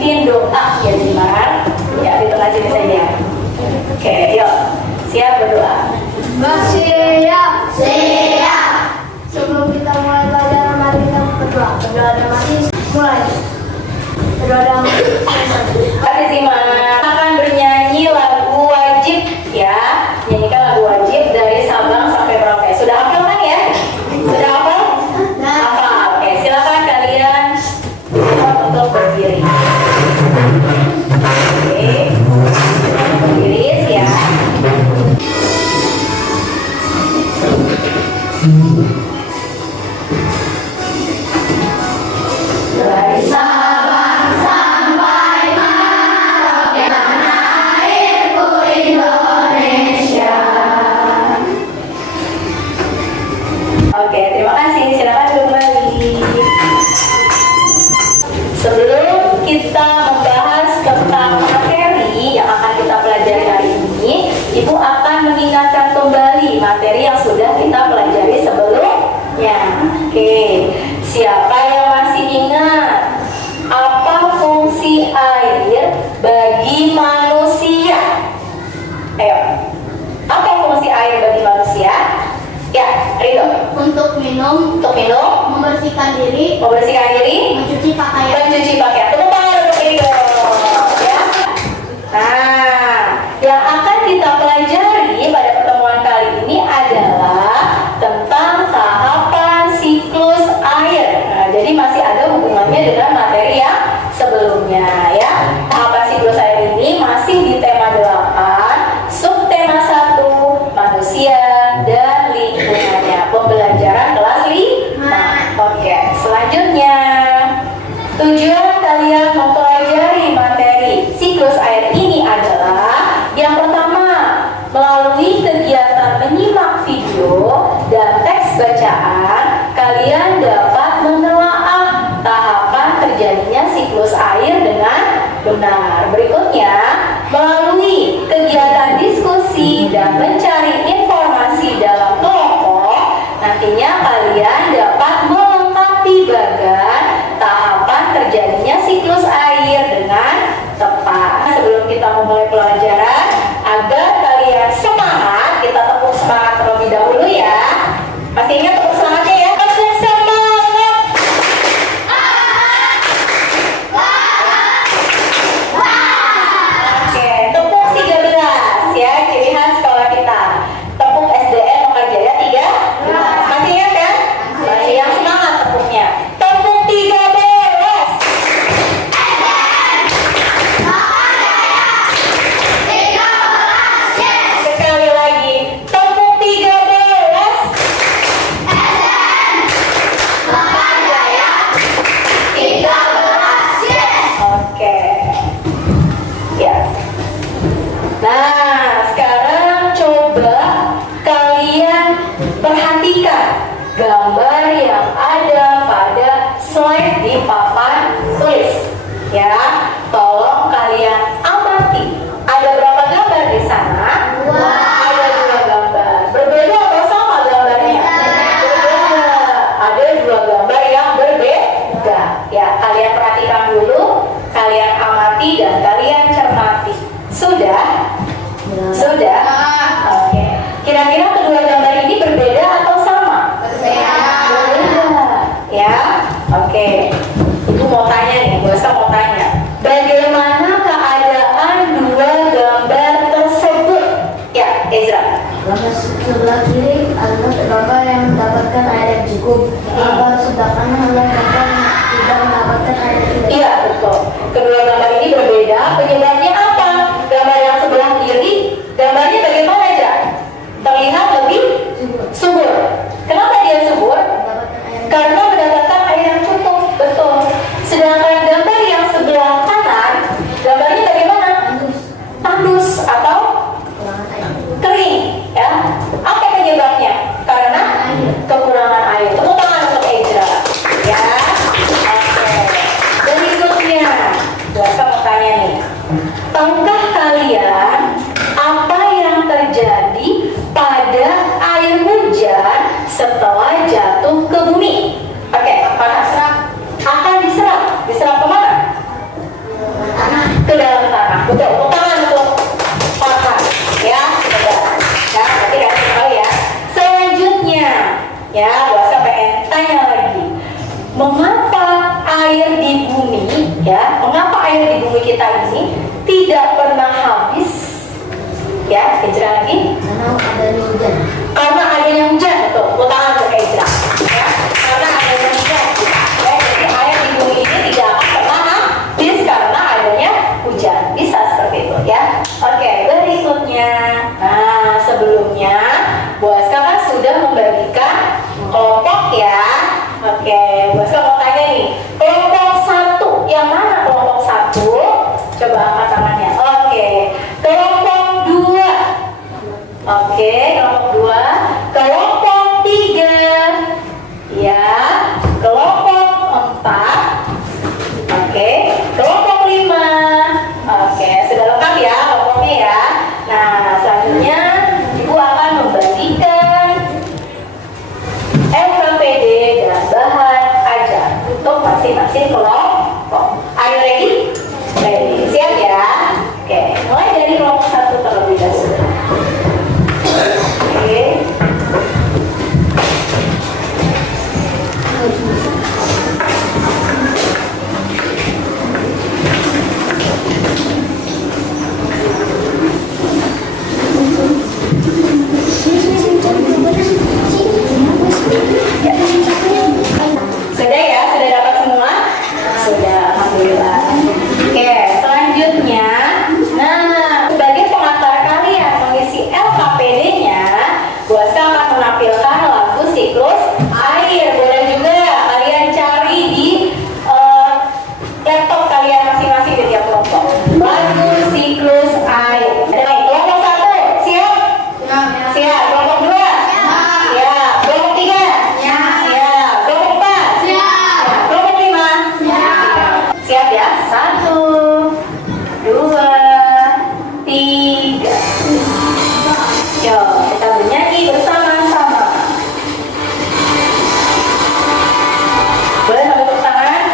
memimpin doa ya Zimar. Ya, di tengah sini saja. Oke, yuk. Siap berdoa. Siap. Siap. Sebelum kita mulai pelajaran, mari kita berdoa. Berdoa dalam hati. Mulai. Berdoa dalam hati. Oke Zimar, akan bernyanyi lagu wajib ya. Nyanyikan lagu wajib dari Sabang sampai Merauke. Sudah hafal kan ya? Sudah hafal? Hafal. Oke, silakan kalian untuk berdiri. Oke, berdiri siap. Dari Sabang sampai Merauke, tanah airku Indonesia. Oke, terima kasih. Silakan kembali. Sebelum kita membahas tentang materi yang akan kita pelajari hari ini, Ibu akan mengingatkan kembali materi yang sudah kita pelajari sebelumnya. Oke, siapa yang masih ingat apa fungsi air bagi manusia? Ayo, apa fungsi air bagi manusia? Ya, Ridho. Untuk minum, membersihkan diri, mencuci pakaian. mencuci pakaian. Tepuk tangan untuk Ridho. Ya. Nah, yang akan kita pelajari pada pertemuan kali ini adalah tentang tahapan siklus air. Nah, jadi masih ada hubungannya dengan materi yang sebelumnya ya. Tahapan siklus air ini masih di tema 8, subtema 1, manusia dan lingkungannya. Pembelajaran kelas 5. Oke, selanjutnya tujuan kalian mempelajari materi siklus air ini adalah yang pertama, melalui kegiatan menyimak video dan teks bacaan, kalian dapat menelaah tahapan terjadinya siklus air dengan benar. Berikutnya, melalui kegiatan diskusi dan mencari informasi dalam kelompok, nantinya kalian dapat melengkapi bagan tahapan terjadinya siklus air dengan tepat. Sebelum kita memulai pelajaran, agar kalian semangat, kita tepuk semangat terlebih dahulu ya. Masih ingat tepuk semangatnya ya? Tepuk semangat. Oke, tepuk 13 ya, ciri khas sekolah kita. Tepuk SDN Mekarjaya 13. Masih ingat kan? Masih yang semangat tepuknya. Tepuk 13. Sekali lagi, tepuk 13. Oke. Ya. Nah, sekarang coba kalian perhatikan gambar yang ada pada slide di papan tulis. Ya, tolong kalian amati. Ada berapa gambar di sana? Ada 2 gambar. Berbeda atau sama gambarnya? Berbeda. Ada 2 gambar yang berbeda. Ya, kalian perhatikan dulu, kalian amati dan kalian cermati. Sudah? Sudah? Oke. Kira-kira kedua gambar ini berbeda atau sama? Berbeda. Ya. Oke. Ibu mau tanya nih, Bu Esa mau tanya. betul. Tepuk tangan untuk Farhan. Ya, sebentar. Ya, nanti kasih tahu ya. Selanjutnya, ya, Buaska pengen tanya lagi. Mengapa air di bumi, ya, mengapa air di bumi kita ini tidak pernah habis? Ya, Ejra lagi. Karena adanya hujan. Karena adanya hujan, betul. Tepuk tangan untuk Ejra. Ya, karena adanya hujan. Ya, jadi air di bumi ini tidak akan pernah habis karena adanya hujan. Bisa seperti itu, ya. Oke, berikutnya. Nah, sebelumnya Buaska kan sudah membagikan kelompok ya. Oke, Buaska mau tanya nih. Kelompok 1, yang mana kelompok 1? Coba angkat tangannya. Oke. Kelompok 2. Oke, kelompok 2. Kelompok 3. Ya. Kelompok 4. Oke. Kelompok 5. Oke, sudah lengkap ya kelompoknya ya. Nah, selanjutnya Ibu akan membagikan LKPD dan bahan ajar untuk masing-masing kelompok. Are you ready? Ready. Siap ya? Oke, mulai dari kelompok 1 terlebih dahulu. Oke. Sudah ya? Sudah dapat semua? Sudah, alhamdulillah. Oke, selanjutnya, nah, sebagai pengantar kalian mengisi LKPD-nya, Buaska akan menampilkan lagu siklus air. Boleh juga kalian cari di laptop kalian masing-masing di tiap kelompok. Lagu siklus air. Ada kelompok 1, siap? Siap. Kelompok 2? Siap. Kelompok 3? Siap. Kelompok 4? Kelompok 5? Siap ya? 1, 2, 3. Yuk, kita bernyanyi bersama-sama. Boleh sambil tepuk tangan?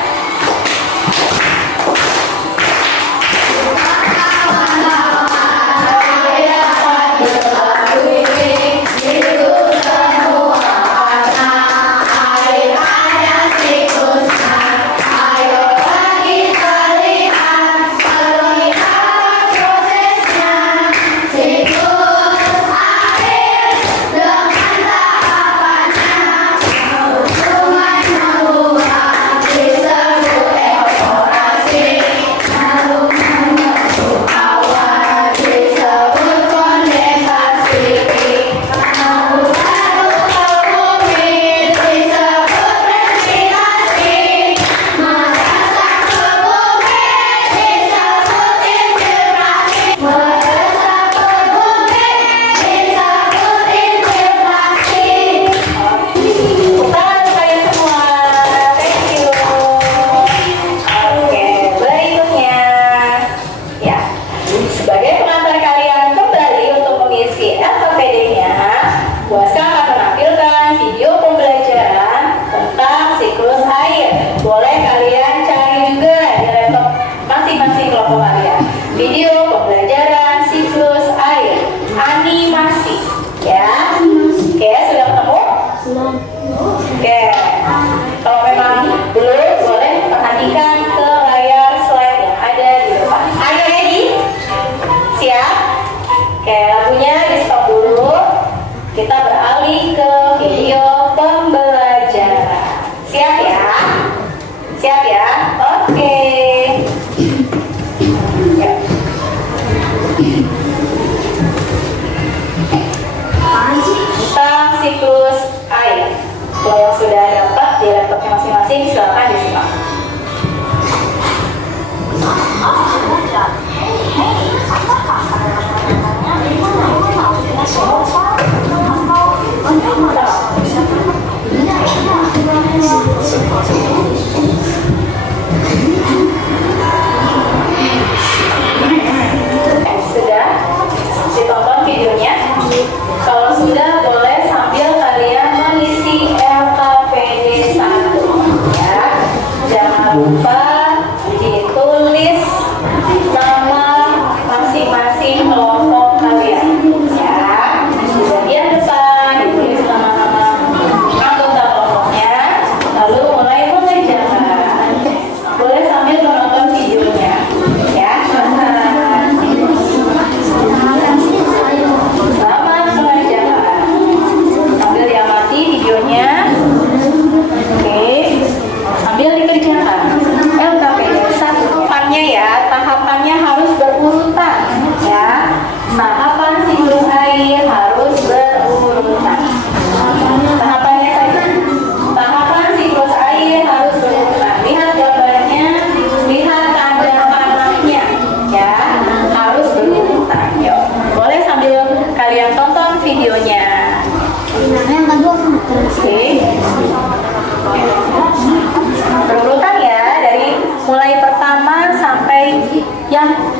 Sudah?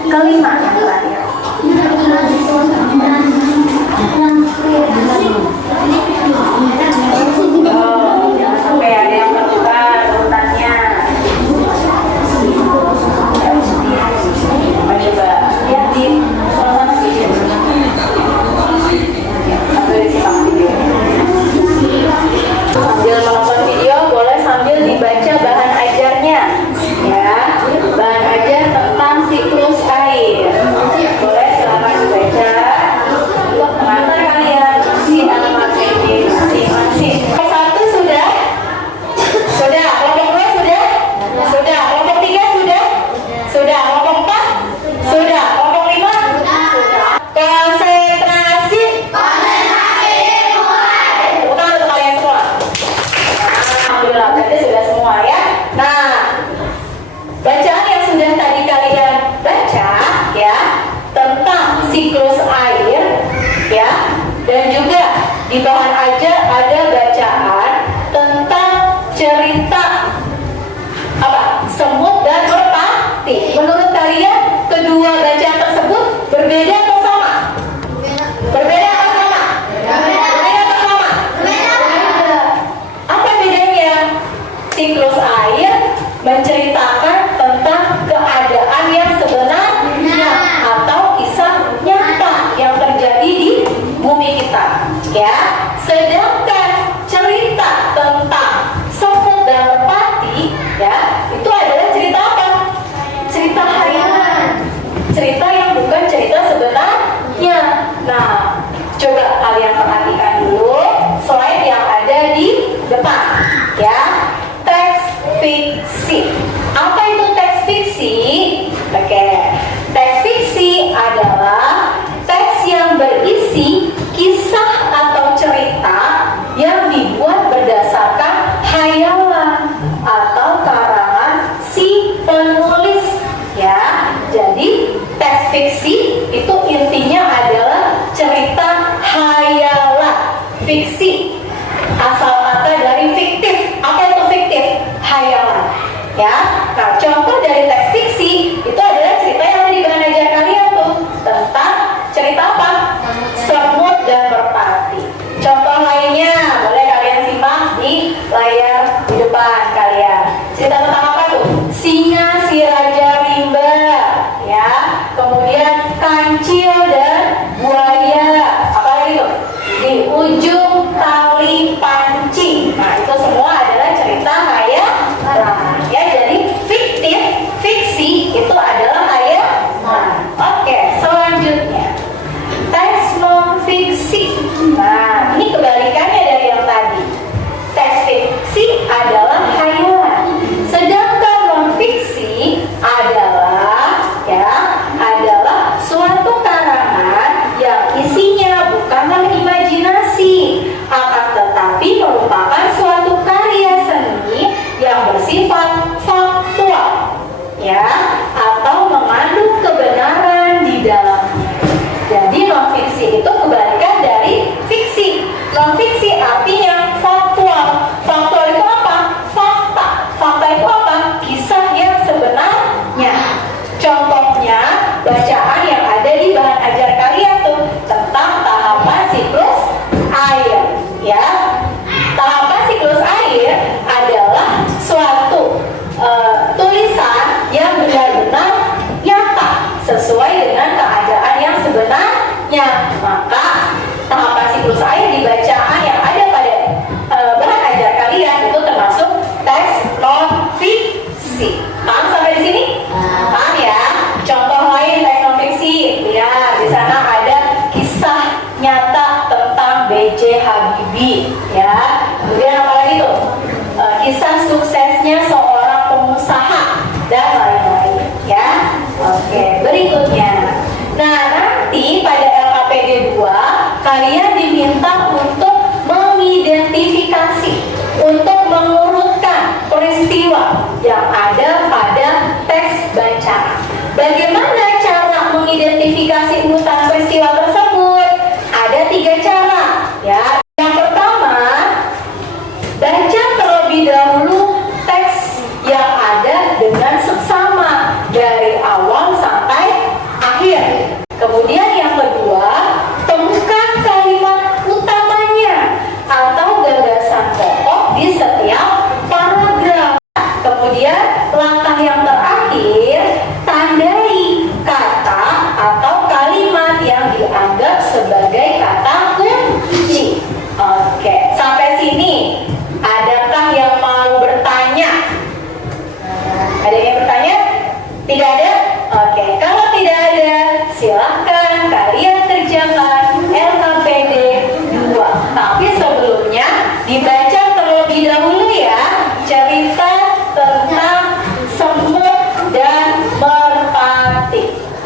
kelima yang terakhir. Oh, jangan sampai ada yang tertukar urutannya. Coba lihat di salah satu video. Sambil disimak video. Sambil menonton video, boleh sambil dibaca bahan ajarnya, ya. Bahan ajar tentang siklus air. Boleh silakan dibaca untuk mengantar kalian di alamat ini masing-masing. Satu sudah, sudah. Kelompok dua sudah, sudah. Kelompok tiga sudah, sudah. Kelompok empat sudah. Kelompok lima sudah. Konsentrasi. Bukan untuk kalian semua. Alhamdulillah, berarti sudah semua ya. Nah, bacaan yang sudah tadi kalian baca ya tentang siklus air ya, dan juga di bahan ajar ada bacaan tentang cerita apa semut dan merpati. Menurut kalian kedua bacaan tersebut berbeda atau sama? Berbeda atau sama? Berbeda atau sama? Berbeda. Apa bedanya? Siklus air menceritakan tentang keadaan yang sebenarnya atau kisah nyata yang terjadi di bumi kita, ya. Sedangkan cerita tentang semut dan merpati, ya, itu adalah cerita apa? Cerita hayalan, cerita yang bukan cerita sebenarnya. Nah, coba kalian perhatikan dulu slide yang ada di depan, ya. Teks fiksi. Apa itu teks fiksi? Oke. Teks fiksi adalah teks yang berisi kisah atau cerita yang dibuat berdasarkan hayalan atau karangan si penulis, ya. Jadi teks fiksi itu intinya adalah cerita hayalan, fiksi. Asal kata dari fiktif. Apa itu fiktif? Hayalan, ya. Nah, contoh dari teks fiksi itu adalah cerita yang ada di bahan ajar kalian tuh tentang cerita apa? Semut dan merpati. Contoh lainnya boleh kalian simak di layar di depan kalian. Cerita tentang apa tuh? Singa si raja rimba, ya. Kemudian kancil dan buaya. Apa lagi tuh? Di ujung tali pancing. Nah, itu semua adalah cerita hayalan, ya. Jadi fiktif, fiksi itu adalah hayalan. Oke, selanjutnya teks non fiksi. Nah, ini kebalikannya dari yang tadi. Teks fiksi adalah hayalan, sedangkan non fiksi adalah suatu karangan yang isinya bukanlah imajinasi, akan tetapi merupakan suatu karya seni yang bersifat faktual, ya, atau mengandung kebenaran di dalamnya. Jadi non fiksi itu kebalikan dari fiksi. Non fiksi artinya faktual. Faktual itu apa? Fakta. Fakta itu apa? Kisah yang sebenarnya. Contohnya bacaan yang ada di bahan ajar kalian tuh tentang tahapan siklus air, ya. Tahapan siklus air adalah suatu tulisan yang benar-benar nyata sesuai dengan keadaan yang sebenarnya. Maka tahapan siklus air di bacaan yang ada pada bahan ajar kalian itu termasuk teks non fiksi. Paham sampai di sini? Paham ya? Contoh lain teks non fiksi, ya, di sana ada kisah nyata tentang B.J. Habibie, ya. Kemudian apa lagi tuh? Kisah suksesnya seorang pengusaha dan lain-lain, ya. Oke, berikutnya. Nah, nanti pada LKPD 2 kalian diminta untuk mengidentifikasi, untuk mengurutkan peristiwa yang ada pada teks bacaan. Bagaimana cara mengidentifikasi urutan peristiwa tersebut? Ada 3 cara, ya. Yang pertama, baca terlebih dahulu teks yang ada dengan seksama dari awal sampai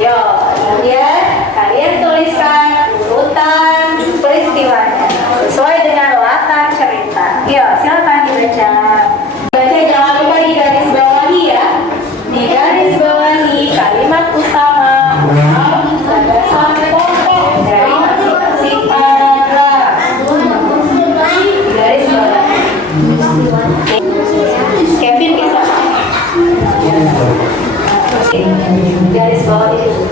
Yo, kemudian kalian tuliskan urutan peristiwanya sesuai dengan latar cerita. Yo, silakan dibaca. Baca, jangan lupa di garis bawahi ya. Di garis bawahi kalimat utama gagasan pokok dari masing-masing paragraf. Di garis bawahi. Kevin bisa. Garis bawah itu.